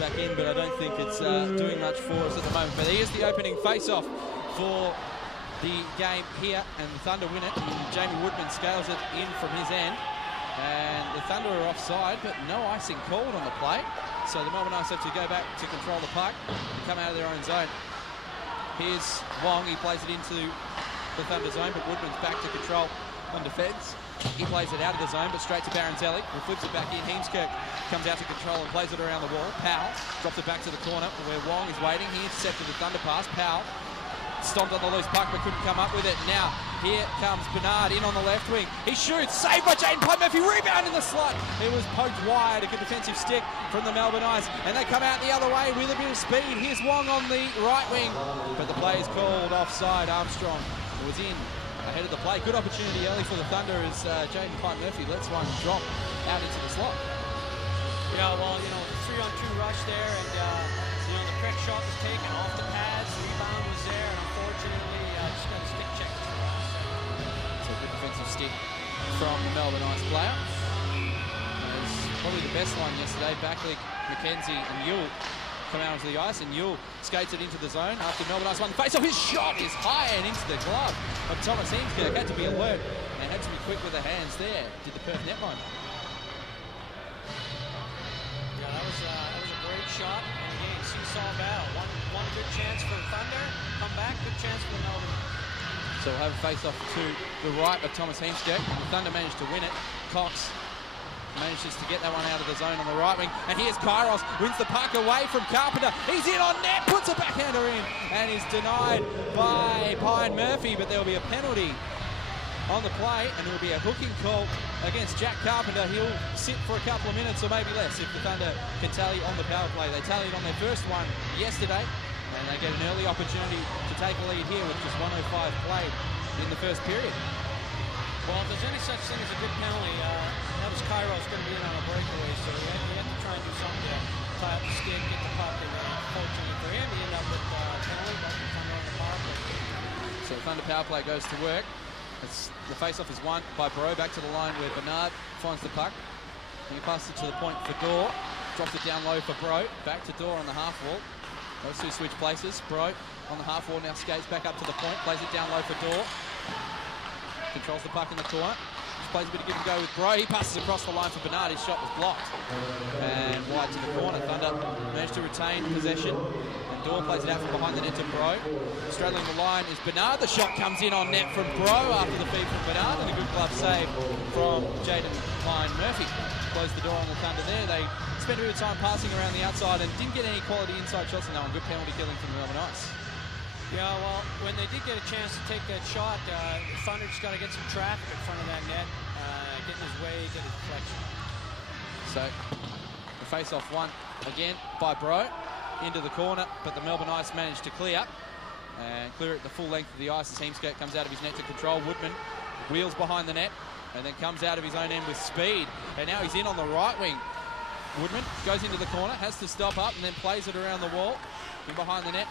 back in, but I don't think it's doing much for us at the moment. But here's the opening face-off for the game here, and the Thunder win it. Jamie Woodman scales it in from his end, and the Thunder are offside, but no icing called on the play. So the Melbourne Ice have to go back to control the puck and come out of their own zone. Here's Wong, he plays it into the Thunder zone, but Woodman's back to control on defence. He plays it out of the zone, but straight to Baranzelli, who flips it back in. Heemskirk comes out to control and plays it around the wall. Powell drops it back to the corner where Wong is waiting. He intercepted the Thunder pass. Powell stomped on the loose puck but couldn't come up with it. Now here comes Bernard in on the left wing. He shoots, saved by Jaden Pine-Murphy, rebound in the slot. It was poked wide, a good defensive stick from the Melbourne Ice, and they come out the other way with a bit of speed. Here's Wong on the right wing, but the play is called offside. Armstrong was in ahead of the play. Good opportunity early for the Thunder as Jaden Pine-Murphy lets one drop out into the slot. Yeah, well, you know, 3-on-2 rush there, and you know, the correct shot was taken off the pads, the rebound was there, and unfortunately just got a stick check. So a good defensive stick from the Melbourne Ice player. It was probably the best line yesterday. Backlick, McKenzie and Yule come out onto the ice, and Yule skates it into the zone after Melbourne Ice won the face-off. His shot is high and into the glove of Thomas Heemskirk. Had to be alert and had to be quick with the hands there. Did the Perth netline. Yeah, that was a great shot, and again, seesaw battle. One good chance for the Thunder, come back, good chance for the Melbourne. So we'll have a face-off to the right of Thomas Heemskirk. The Thunder managed to win it. Cox manages to get that one out of the zone on the right wing. And here's Kairos, wins the puck away from Carpenter. He's in on net, puts a backhander in, and is denied by Pine-Murphy, but there'll be a penalty on the play, and it will be a hooking call against Jack Carpenter. He'll sit for a couple of minutes or maybe less if the Thunder can tally on the power play. They tallied on their first one yesterday, and they get an early opportunity to take a lead here with just 1:05 played in the first period. Well, if there's any such thing as a good penalty, that was Kairos going to be in on a breakaway, so he had to try and do something to tie up the stick, get the puck, and unfortunately for him, he ended up with a penalty, but the Thunder on the power play. So the Thunder power play goes to work. The face-off is won by Bro, back to the line where Bernard finds the puck. And he passes it to the point for Dorr. Drops it down low for Bro. Back to Dorr on the half wall. Those two switch places. Bro on the half wall now skates back up to the point. Plays it down low for Dorr. Controls the puck in the corner. Just plays a bit of give and go with Bro. He passes across the line for Bernard. His shot was blocked. And wide to the corner. Thunder managed to retain possession. Dorr plays it out from behind the net to Bro. Straddling the line is Bernard. The shot comes in on net from Bro after the feed from Bernard, and a good glove save from Jaden Pine-Murphy. Closed the door on the Thunder there. They spent a bit of time passing around the outside and didn't get any quality inside shots in that one. Good penalty killing from the Melbourne Ice. Yeah, well, when they did get a chance to take that shot, Thunder just got to get some traffic in front of that net, get in his way, get his deflection. So, the face-off won again by Bro. Into the corner, but the Melbourne Ice managed to clear and clear it the full length of the ice as Heemskirk comes out of his net to control. Woodman wheels behind the net and then comes out of his own end with speed, and now he's in on the right wing. Woodman goes into the corner, has to stop up and then plays it around the wall. In behind the net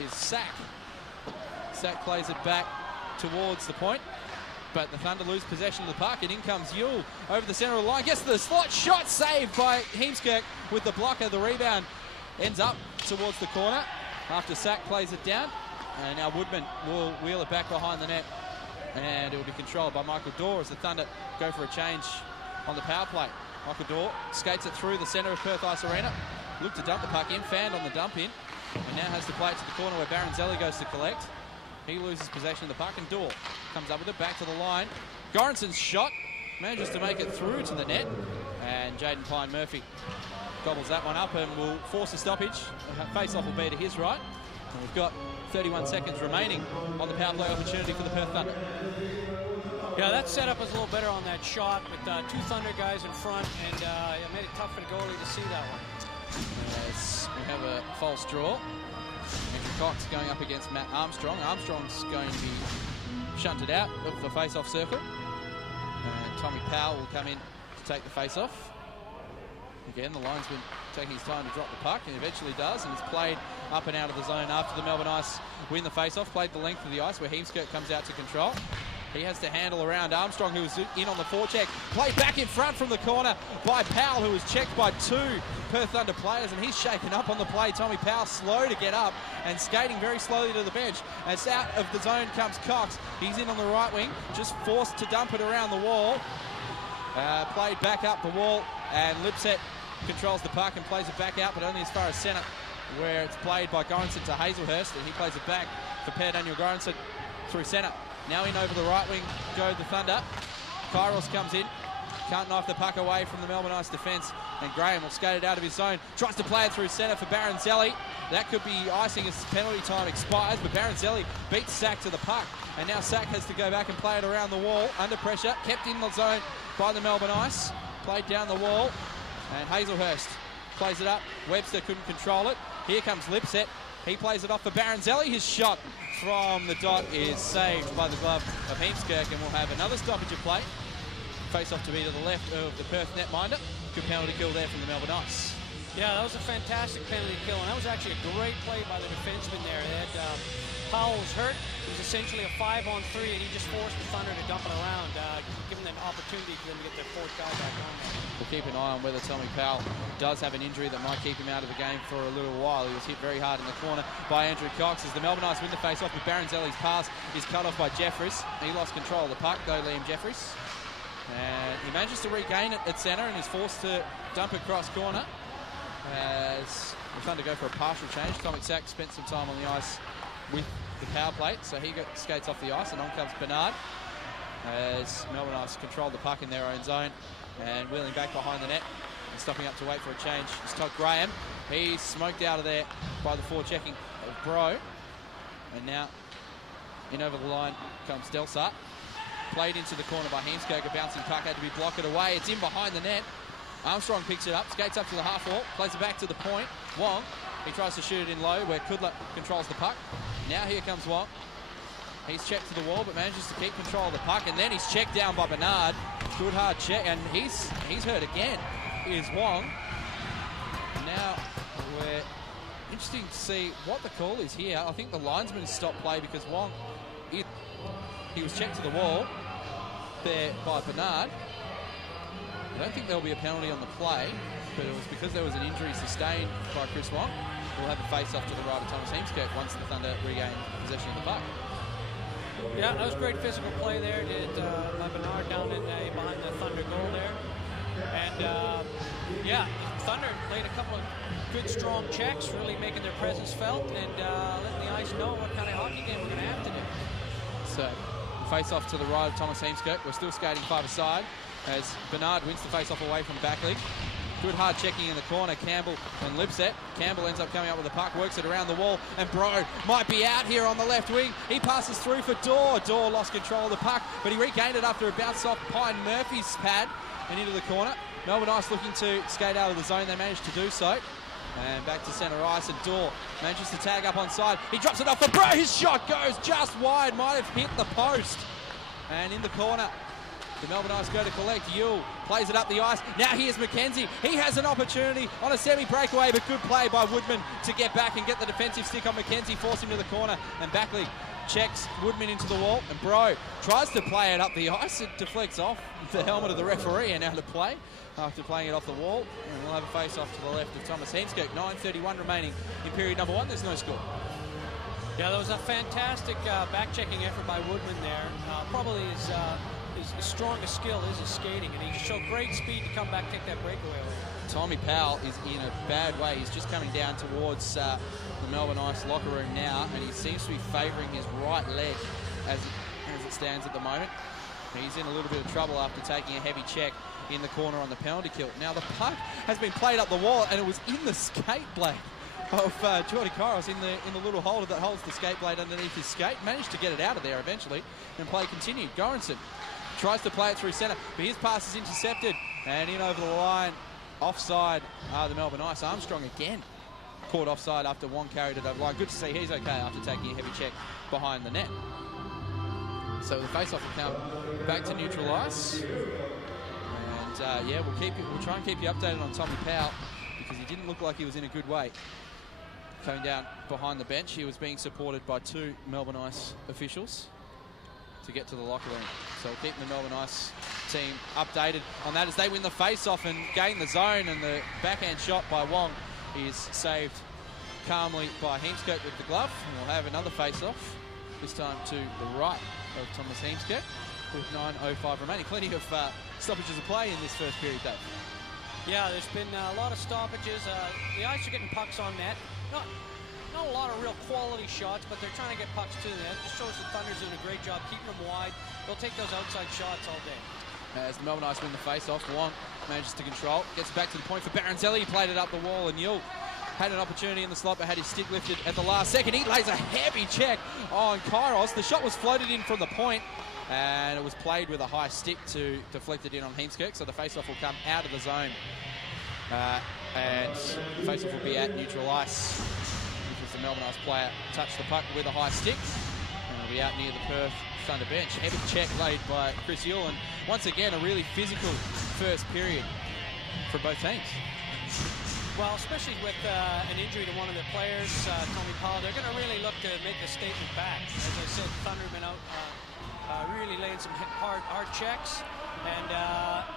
is Sack. Sack plays it back towards the point, but the Thunder lose possession of the puck, and in comes Yule over the centre of the line, gets to the slot, shot saved by Heemskirk with the blocker. The rebound ends up towards the corner after Sack plays it down, and now Woodman will wheel it back behind the net, and it will be controlled by Michael Dorr as the Thunder go for a change on the power play. Michael Dorr skates it through the centre of Perth Ice Arena, looked to dump the puck in, fanned on the dump in, and now has to play it to the corner where Baranzelli goes to collect. He loses possession of the puck, and Dorr comes up with it back to the line. Gorenson's shot manages to make it through to the net, and Jaden Pine-Murphy gobbles that one up and will force a stoppage. Face-off will be to his right, and we've got 31 seconds remaining on the power play opportunity for the Perth Thunder. Yeah, that setup was a little better on that shot, with two Thunder guys in front, and it made it tough for the goalie to see that one. As we have a false draw. Andrew Cox going up against Matt Armstrong. Armstrong's going to be shunted out of the face-off circle. And Tommy Powell will come in to take the face-off. Again, the linesman taking his time to drop the puck, and eventually does, and it's played up and out of the zone after the Melbourne Ice win the face-off. Played the length of the ice where Heemskirk comes out to control. He has to handle around Armstrong, who was in on the forecheck. Played back in front from the corner by Powell, who was checked by 2 Perth Thunder players, and he's shaken up on the play. Tommy Powell slow to get up and skating very slowly to the bench. As out of the zone comes Cox. He's in on the right wing, just forced to dump it around the wall. Played back up the wall, and Lipset controls the puck and plays it back out, but only as far as centre, where it's played by Goranson to Hazelhurst, and he plays it back for Per Daniel Goranson through centre. Now in over the right wing go the Thunder. Kairos comes in, can't knife the puck away from the Melbourne Ice defence, and Graham will skate it out of his zone. Tries to play it through centre for Baronzelli. That could be icing as penalty time expires, but Baronzelli beats Sack to the puck, and now Sack has to go back and play it around the wall under pressure, kept in the zone by the Melbourne Ice, played down the wall, and Hazelhurst plays it up. Webster couldn't control it. Here comes Lipset. He plays it off for Baronzelli. His shot from the dot is saved by the glove of Heemskerk, and we'll have another stoppage of play. Face off to be to the left of the Perth netminder. Good penalty kill there from the Melbourne Ice. Yeah, that was a fantastic penalty kill, and that was actually a great play by the defenseman there. They had Powell was hurt. It was essentially a 5-on-3, and he just forced the Thunder to dump it around, giving them an opportunity for them to get their 4th guy back on there. We'll keep an eye on whether Tommy Powell does have an injury that might keep him out of the game for a little while. He was hit very hard in the corner by Andrew Cox as the Melbourne Ice win the face-off, with Baronzelli's pass is cut off by Jeffries. He lost control of the puck, though, Liam Jeffries. And he manages to regain it at centre and is forced to dump it cross corner as the Thunder go for a partial change. Tomic Sack spent some time on the ice with the power plate, so he skates off the ice, and on comes Bernard as Melbourne Ice controlled the puck in their own zone and wheeling back behind the net and stopping up to wait for a change. It's Todd Graham. He's smoked out of there by the forechecking of Bro, and now in over the line comes Delsart. Played into the corner by Heemskerk. A bouncing puck had to be blocked away. It's in behind the net. Armstrong picks it up, skates up to the half wall, plays it back to the point. Wong, he tries to shoot it in low where Kudla controls the puck. Now here comes Wong. He's checked to the wall but manages to keep control of the puck, and then he's checked down by Bernard. Good hard check, and he's hurt again, is Wong. Now we're interesting to see what the call is here. I think the linesman stopped play because Wong, he was checked to the wall there by Bernard. I don't think there'll be a penalty on the play, but it was because there was an injury sustained by Chris Wong. We'll have a face-off to the right of Thomas Heemskerk once the Thunder regain possession of the puck. Yeah, that was great physical play there by Bernard down in behind the Thunder goal there. And yeah, Thunder played a couple of good, strong checks, really making their presence felt and letting the ice know what kind of hockey game we're going to have to do. So, face-off to the right of Thomas Heemskerk. We're still skating 5-a-side as Bernard wins the face-off away from Backley. Good hard checking in the corner, Campbell and Lipset. Campbell ends up coming up with the puck, works it around the wall, and Bro might be out here on the left wing. He passes through for Dorr. Dorr lost control of the puck, but he regained it after a bounce off Pine Murphy's pad and into the corner. Melbourne Ice looking to skate out of the zone. They managed to do so. And back to centre ice, and Dorr manages to tag up on side. He drops it off for Bro. His shot goes just wide, might have hit the post. And in the corner, the Melbourne Ice go to collect. Yule plays it up the ice. Now here's McKenzie. He has an opportunity on a semi-breakaway, but good play by Woodman to get back and get the defensive stick on McKenzie, force him to the corner, and Backley checks Woodman into the wall, and Bro tries to play it up the ice. It deflects off the helmet of the referee and out of play after playing it off the wall. And we'll have a face-off to the left of Thomas Heemskerk. 9:31 remaining in period number 1. There's no score. Yeah, that was a fantastic back-checking effort by Woodman there. Probably his strongest skill is his skating, and he showed great speed to come back, take that breakaway away. Tommy Powell is in a bad way. He's just coming down towards the Melbourne Ice locker room now, and he seems to be favouring his right leg as it stands at the moment. He's in a little bit of trouble after taking a heavy check in the corner on the penalty kill. Now the puck has been played up the wall, and it was in the skate blade of Jordy Kairos in the little holder that holds the skate blade underneath his skate. Managed to get it out of there eventually, and play continued. Goranson tries to play it through centre, but his pass is intercepted, and in over the line, offside the Melbourne Ice. Armstrong again caught offside after Wong carried it over the line. Good to see he's okay after taking a heavy check behind the net. So the face-off will come back to neutral ice. And yeah, we'll try and keep you updated on Tommy Powell, because he didn't look like he was in a good way. Coming down behind the bench, he was being supported by 2 Melbourne Ice officials. to get to the locker room. So we'll keep the Melbourne Ice team updated on that as they win the face-off and gain the zone, and the backhand shot by Wong is saved calmly by Heemskerk with the glove. And we'll have another face-off, this time to the right of Thomas Heemskerk with 9:05 remaining. Plenty of stoppages of play in this first period, Dave. Yeah, there's been a lot of stoppages. The Ice are getting pucks on net. Not a lot of real quality shots, but they're trying to get pucks to the net. Just shows the Thunder's doing a great job keeping them wide. They'll take those outside shots all day. As the Melbourne Ice win the face-off, Wong manages to control. Gets back to the point for Baronzelli. He played it up the wall, and Yule had an opportunity in the slot, but had his stick lifted at the last second. He lays a heavy check on Kairos. The shot was floated in from the point, and it was played with a high stick to deflect it in on Heemskerk, so the face-off will come out of the zone. And the face-off will be at neutral ice. The Melbourne Ice player touched the puck with a high stick, and it'll be out near the Perth Thunder bench. Heavy check laid by Chris Yule, and once again a really physical first period for both teams. Well, especially with an injury to one of their players, Tommy Powell, they're going to really look to make a statement back. As I said, Thunder have been out really laying some hard checks, and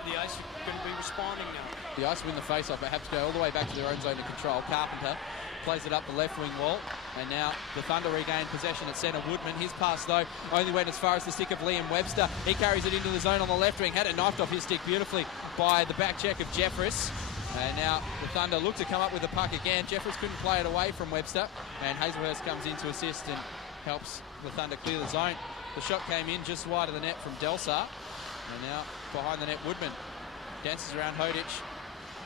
the Ice are going to be responding now. The Ice win the face-off, but have to go all the way back to their own zone to control. Carpenter plays it up the left wing wall, and now the Thunder regain possession at centre. Woodman, his pass though only went as far as the stick of Liam Webster. He carries it into the zone on the left wing, had it knifed off his stick beautifully by the back check of Jeffress. And now the Thunder look to come up with the puck again. Jeffress couldn't play it away from Webster, and Hazelhurst comes in to assist and helps the Thunder clear the zone. The shot came in just wide of the net from Delsar, and now behind the net Woodman dances around Hodich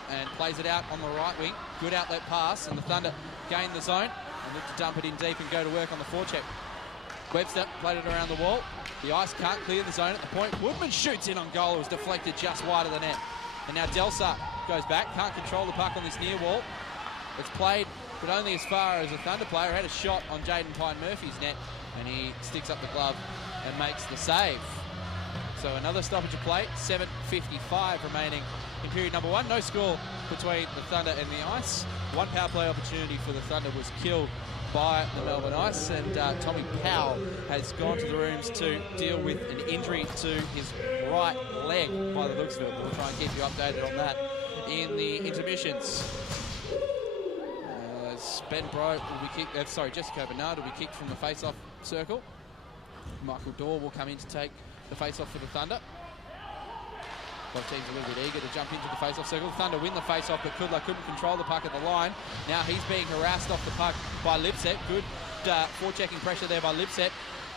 and plays it out on the right wing. Good outlet pass, and the Thunder gain the zone and look to dump it in deep and go to work on the forecheck. Webster played it around the wall. The Ice can't clear the zone at the point. Woodman shoots in on goal. It was deflected just wide of the net. And now Delsar goes back, can't control the puck on this near wall. It's played, but only as far as a Thunder player had a shot on Jaden Pine-Murphy's net, and he sticks up the glove and makes the save. So another stoppage of play, 7:55 remaining in period number one. No score between the Thunder and the Ice. One power play opportunity for the Thunder was killed by the Melbourne Ice, and Tommy Powell has gone to the rooms to deal with an injury to his right leg by the looks of it. We'll try and keep you updated on that in the intermissions. Ben Bro will be kicked, Jessica Bernard will be kicked from the face-off circle. Michael Dorr will come in to take the face-off for the Thunder. Both teams a little bit eager to jump into the face-off circle. The Thunder win the face-off, but Kudla couldn't control the puck at the line. Now he's being harassed off the puck by Lipset. Good forechecking pressure there by Lipset.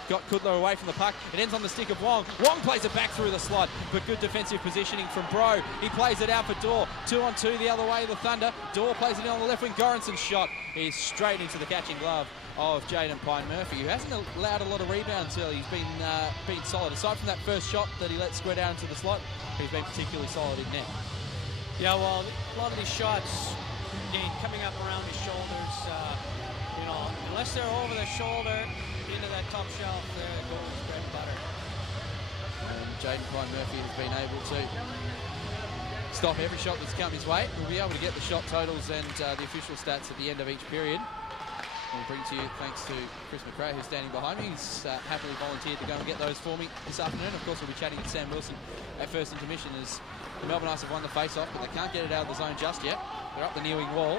Got Kudla away from the puck. It ends on the stick of Wong. Wong plays it back through the slot, but good defensive positioning from Bro. He plays it out for Dorr. 2-on-2 the other way, the Thunder. Dorr plays it in on the left wing. Goranson's shot is straight into the catching glove of Jaden Pine-Murphy, who hasn't allowed a lot of rebounds early. He's been solid. Aside from that first shot that he let square down into the slot, he's been particularly solid in net. Yeah, well, a lot of these shots, again, coming up around his shoulders, unless they're over the shoulder, into that top shelf, there goes bread and butter. And Jaden Pine-Murphy has been able to stop every shot that's come his way. We'll be able to get the shot totals and the official stats at the end of each period. We'll bring to you thanks to Chris McRae, who's standing behind me. He's happily volunteered to go and get those for me this afternoon. Of course, we'll be chatting to Sam Wilson at first intermission as the Melbourne Ice have won the face-off, but they can't get it out of the zone just yet. They're up the near wing wall.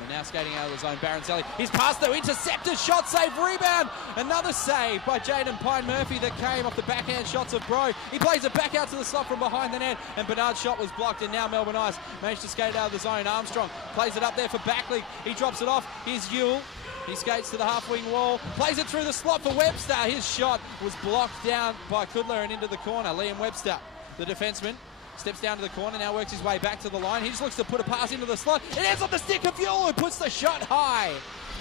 And now skating out of the zone, Baronzelli. His pass though, intercepted, shot, save, rebound. Another save by Jaden Pine-Murphy that came off the backhand shots of Bro. He plays it back out to the slot from behind the net, and Bernard's shot was blocked, and now Melbourne Ice managed to skate out of the zone. Armstrong plays it up there for Backley. He drops it off. Here's Yule. He skates to the half-wing wall, plays it through the slot for Webster. His shot was blocked down by Kudler and into the corner. Liam Webster, the defenseman, steps down to the corner, now works his way back to the line. He just looks to put a pass into the slot. It ends on the stick of Yule, who puts the shot high.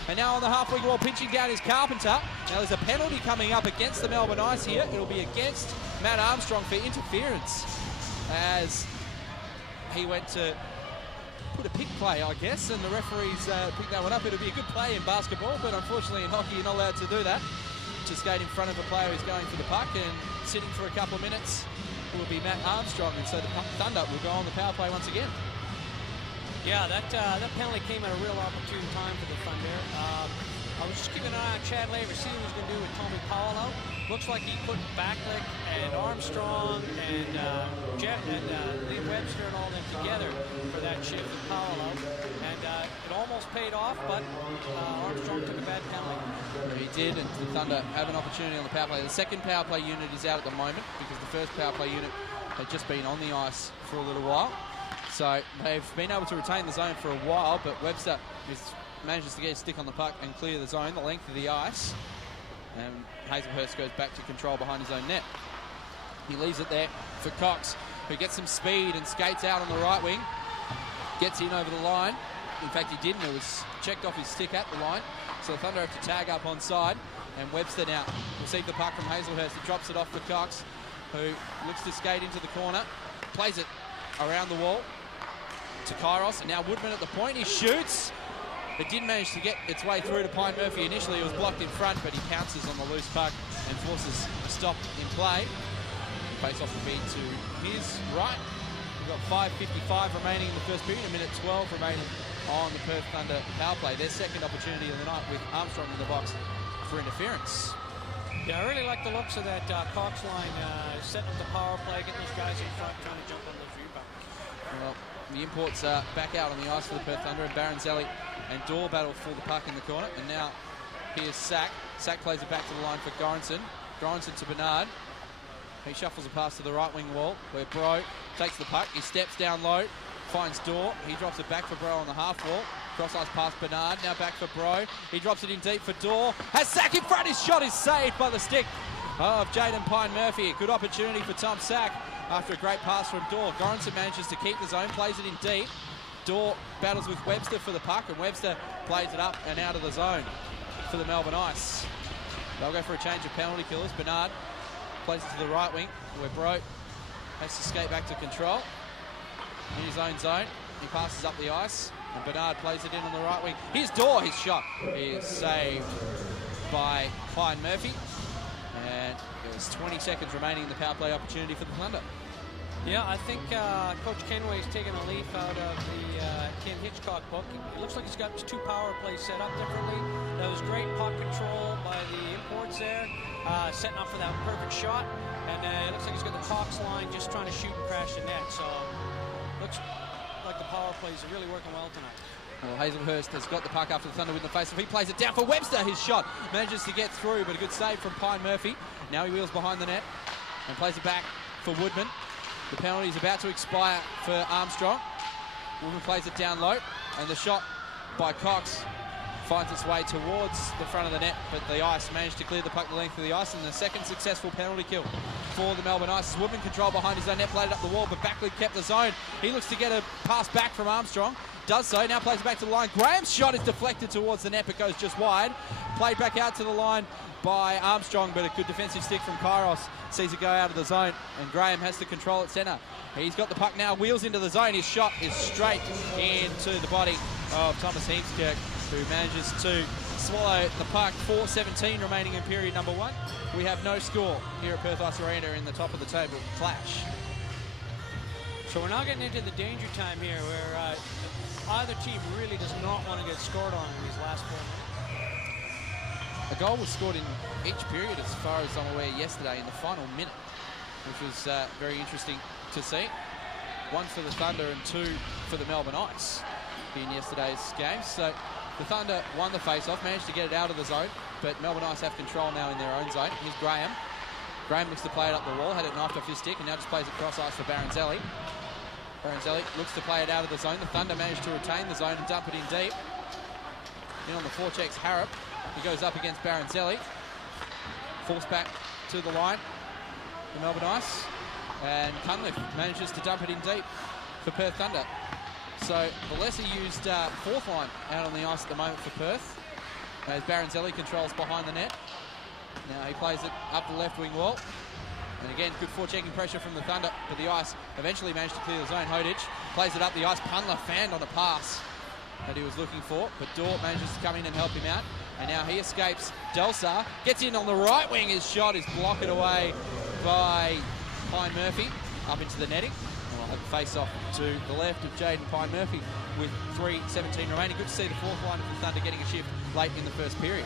And now on the half-wing wall, pinching down is Carpenter. Now there's a penalty coming up against the Melbourne Ice here. It'll be against Matt Armstrong for interference, as he went to put a pick play, I guess, and the referees picked that one up. It'll be a good play in basketball, but unfortunately in hockey you're not allowed to do that. To skate in front of a player who's going for the puck, and sitting for a couple of minutes will be Matt Armstrong, and so the Thunder will go on the power play once again. Yeah, that penalty came at a real opportune time for the Thunder. I was just keeping an eye on Chad Laver, seeing what he's going to do with Tommy Powell out. Looks like he put Backlick and Armstrong and Liam Webster and all them together for that shift with Powell out. And it almost paid off, but Armstrong took a bad penalty. He did, and the Thunder have an opportunity on the power play. The second power play unit is out at the moment because the first power play unit had just been on the ice for a little while. So they've been able to retain the zone for a while, but Webster manages to get his stick on the puck and clear the zone, the length of the ice. And Hazelhurst goes back to control behind his own net. He leaves it there for Cox, who gets some speed and skates out on the right wing. Gets in over the line. In fact, he didn't. It was checked off his stick at the line. So the Thunder have to tag up onside. And Webster now receives the puck from Hazelhurst. He drops it off for Cox, who looks to skate into the corner. Plays it around the wall to Kairos. And now Woodman at the point. He shoots. It did manage to get its way through to Pine Murphy. Initially, it was blocked in front, but he pounces on the loose puck and forces a stop in play. Face-off will be to his right. We've got 5:55 remaining in the first period, a minute 12 remaining on the Perth Thunder power play. Their second opportunity of the night with Armstrong in the box for interference. Yeah, I really like the looks of that Cox line, setting up the power play, getting those guys in front, trying to jump on those rebounds. Well, the imports are back out on the ice for the Perth Thunder, and Baronzelli and Dorr battle for the puck in the corner. And now here's Sack. Sack plays it back to the line for Goranson. Goranson to Bernard. He shuffles a pass to the right wing wall where Bro takes the puck. He steps down low, finds Dorr. He drops it back for Bro on the half wall. Cross-ice pass Bernard. Now back for Bro. He drops it in deep for Dorr. Has Sack in front. His shot is saved by the stick of Jaden Pine Murphy. A good opportunity for Tom Sack after a great pass from Dorr. Goranson manages to keep the zone, plays it in deep. Dorr battles with Webster for the puck, and Webster plays it up and out of the zone for the Melbourne Ice. They'll go for a change of penalty killers. Bernard plays it to the right wing, where Bro has to skate back to control. In his own zone, he passes up the ice, and Bernard plays it in on the right wing. Here's Dorr, his shot is saved by Pine Murphy. And there's 20 seconds remaining in the power play opportunity for the Thunder. Yeah, I think Coach Kenway's taking a leaf out of the Ken Hitchcock book. It looks like he's got his two power plays set up differently. That was great puck control by the imports there, setting up for that perfect shot. And it looks like he's got the Cox line just trying to shoot and crash the net. So looks like the power plays are really working well tonight. Well, Hazelhurst has got the puck after the Thunder with the face-off. He plays it down for Webster. His shot manages to get through, but a good save from Pine Murphy. Now he wheels behind the net and plays it back for Woodman. The penalty is about to expire for Armstrong. Woodman plays it down low, and the shot by Cox finds its way towards the front of the net, but the Ice managed to clear the puck the length of the ice, and the second successful penalty kill for the Melbourne Ice. Woodman control behind his own net, played it up the wall, but Backlead kept the zone. He looks to get a pass back from Armstrong. Does so, now plays it back to the line. Graham's shot is deflected towards the net, but goes just wide. Played back out to the line by Armstrong, but a good defensive stick from Kairos sees it go out of the zone, and Graham has to control at centre. He's got the puck now, wheels into the zone. His shot is straight into the body of Thomas Heemskirk, who manages to swallow the puck. 4:17 remaining in period number one. We have no score here at Perth Ice Arena in the top of the table clash. So we're now getting into the danger time here, where either team really does not want to get scored on in these last 4 minutes. A goal was scored in each period, as far as I'm aware, yesterday in the final minute, which was very interesting to see. One for the Thunder and two for the Melbourne Ice in yesterday's game. So the Thunder won the face-off, managed to get it out of the zone, but Melbourne Ice have control now in their own zone. Here's Graham. Graham looks to play it up the wall, had it knifed off his stick, and now just plays it cross-ice for Baronzelli. Baronzelli looks to play it out of the zone. The Thunder managed to retain the zone and dump it in deep. In on the forechecks, Harrop. He goes up against Baronzelli. Forced back to the line, the Melbourne Ice. And Cunliffe manages to dump it in deep for Perth Thunder. So the lesser used fourth line out on the ice at the moment for Perth, as Baronzelli controls behind the net. Now he plays it up the left wing wall. And again, good forechecking pressure from the Thunder, but the Ice eventually managed to clear the zone. Hodich plays it up the ice. Punler fanned on a pass that he was looking for, but Dorr manages to come in and help him out. And now he escapes. Delsar gets in on the right wing. His shot is blocked away by Pine Murphy up into the netting. Well, a face-off to the left of Jaden Pine-Murphy with 3:17 remaining. Good to see the fourth line of the Thunder getting a shift late in the first period.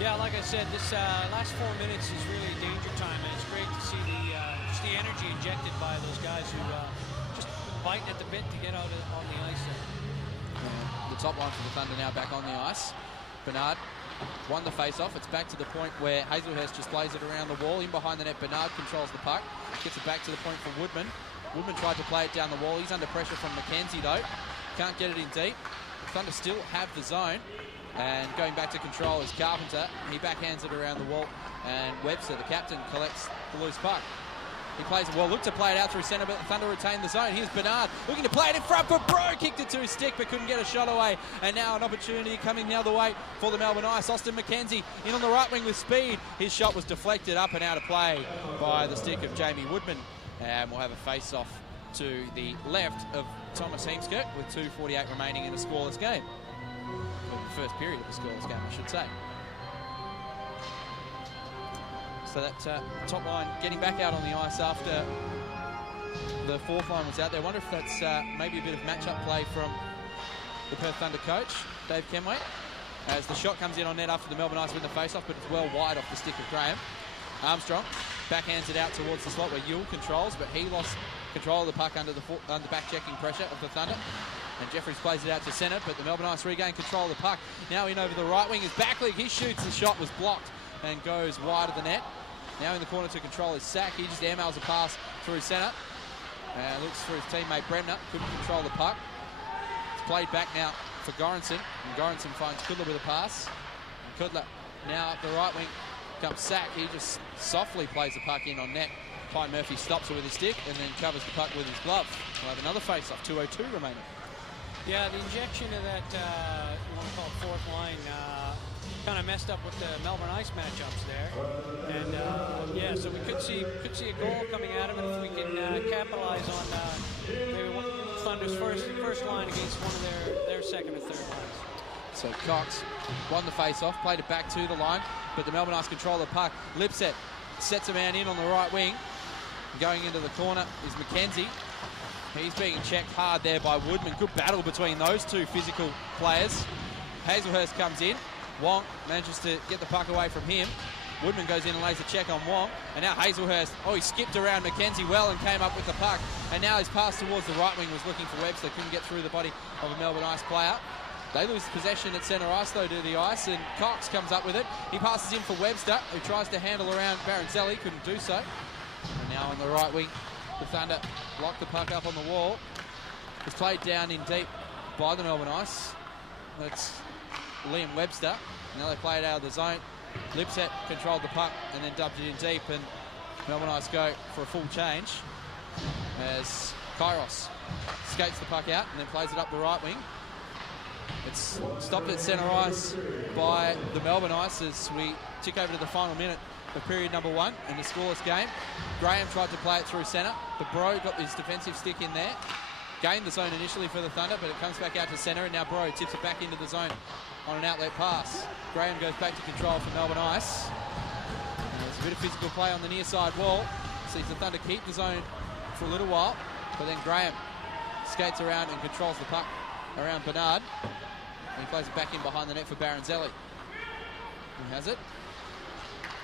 Yeah, like I said, this last 4 minutes is really danger time, and it's great to see just the energy injected by those guys who just biting at the bit to get out on the ice there. The top line for the Thunder now back on the ice. Bernard won the face-off. It's back to the point where Hazelhurst just plays it around the wall. In behind the net, Bernard controls the puck. Gets it back to the point for Woodman. Woodman tried to play it down the wall. He's under pressure from McKenzie, though. Can't get it in deep. Thunder still have the zone. And going back to control is Carpenter. He backhands it around the wall. And Webster, the captain, collects the loose puck. He plays it well, looked to play it out through centre, but the Thunder retain the zone. Here's Bernard looking to play it in front for Bro. Kicked it to his stick, but couldn't get a shot away. And now an opportunity coming the other way for the Melbourne Ice. Austin McKenzie in on the right wing with speed. His shot was deflected up and out of play by the stick of Jamie Woodman. And we'll have a face-off to the left of Thomas Heemskirk with 2:48 remaining in a scoreless game. Well, the first period of the scoreless game, I should say. So that top line getting back out on the ice after the fourth line was out there. I wonder if that's maybe a bit of match-up play from the Perth Thunder coach, Dave Kenway, as the shot comes in on net after the Melbourne Ice win the face-off, but it's well wide off the stick of Graham. Armstrong backhands it out towards the slot where Yule controls, but he lost control of the puck under back-checking pressure of the Thunder. And Jeffries plays it out to centre, but the Melbourne Ice regain control of the puck. Now in over the right wing is Backleague. He shoots, the shot was blocked and goes wide of the net. Now in the corner to control is Sack. He just airmails a pass through centre. And looks for his teammate Bremner. Couldn't control the puck. It's played back now for Goranson. And Goranson finds Kudler with a pass. And Kudler now up the right wing comes Sack. He just softly plays the puck in on net. Pine Murphy stops it with his stick and then covers the puck with his glove. We'll have another face-off, 2:02 remaining. Yeah, the injection of that, you want to call it fourth line, kind of messed up with the Melbourne Ice matchups there. And yeah, so we could see a goal coming out of it if we can capitalize on maybe Thunder's first line against one of their second or third lines. So Cox won the face-off, played it back to the line, but the Melbourne Ice control the puck. Lipset sets a man in on the right wing. Going into the corner is McKenzie. He's being checked hard there by Woodman. Good battle between those two physical players. Hazelhurst comes in. Wong manages to get the puck away from him. Woodman goes in and lays a check on Wong. And now Hazelhurst, he skipped around McKenzie well and came up with the puck. And now his pass towards the right wing was looking for Webster. Couldn't get through the body of a Melbourne Ice player. They lose possession at centre ice, though, to the ice, and Cox comes up with it. He passes in for Webster, who tries to handle around Baronzelli, couldn't do so. And now on the right wing, the Thunder lock the puck up on the wall. It's played down in deep by the Melbourne Ice. That's Liam Webster. Now they play it out of the zone. Lipset controlled the puck and then dubbed it in deep, and Melbourne Ice go for a full change as Kairos skates the puck out and then plays it up the right wing. It's stopped at centre ice by the Melbourne Ice as we tick over to the final minute of period number 1 in the scoreless game. Graham tried to play it through centre, but Bro got his defensive stick in there. Gained the zone initially for the Thunder, but it comes back out to centre, and now Bro tips it back into the zone on an outlet pass. Graham goes back to control for Melbourne Ice. And there's a bit of physical play on the near side wall. Sees the Thunder keep the zone for a little while, but then Graham skates around and controls the puck around Bernard. And he plays it back in behind the net for Baronzelli. He has it.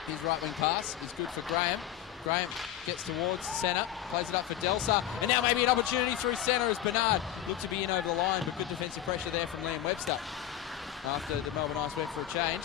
His right wing pass is good for Graham. Graham gets towards the centre, plays it up for Delsar, and now maybe an opportunity through centre as Bernard looked to be in over the line, but good defensive pressure there from Liam Webster. After the Melbourne Ice went for a change,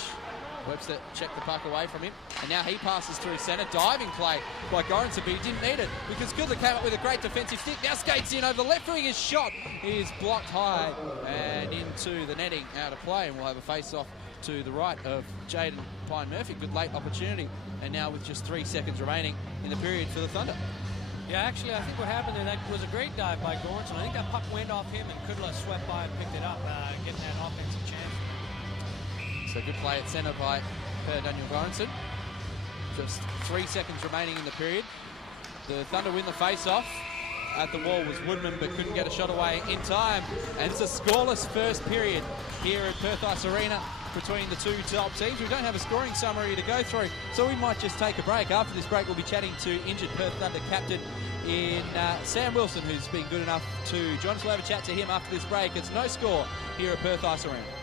Webster checked the puck away from him, and now he passes through centre. Diving play by Goranson, but he didn't need it because Kudler came up with a great defensive stick. Now skates in over the left wing. His shot is blocked high and into the netting, out of play, and we'll have a face-off to the right of Jaden Pine-Murphy. Good late opportunity, and now with just 3 seconds remaining in the period for the Thunder. Yeah, actually, I think what happened there, that was a great dive by Goranson. I think that puck went off him, and Kudler swept by and picked it up, getting that offensive chance. So good play at centre by Daniel Goranson. Just 3 seconds remaining in the period. The Thunder win the face-off. At the wall was Woodman, but couldn't get a shot away in time. And it's a scoreless first period here at Perth Ice Arena between the two top teams. We don't have a scoring summary to go through, so we might just take a break. After this break, we'll be chatting to injured Perth Thunder captain in Sam Wilson, who's been good enough to join us. We'll have a chat to him after this break. It's no score here at Perth Ice Arena.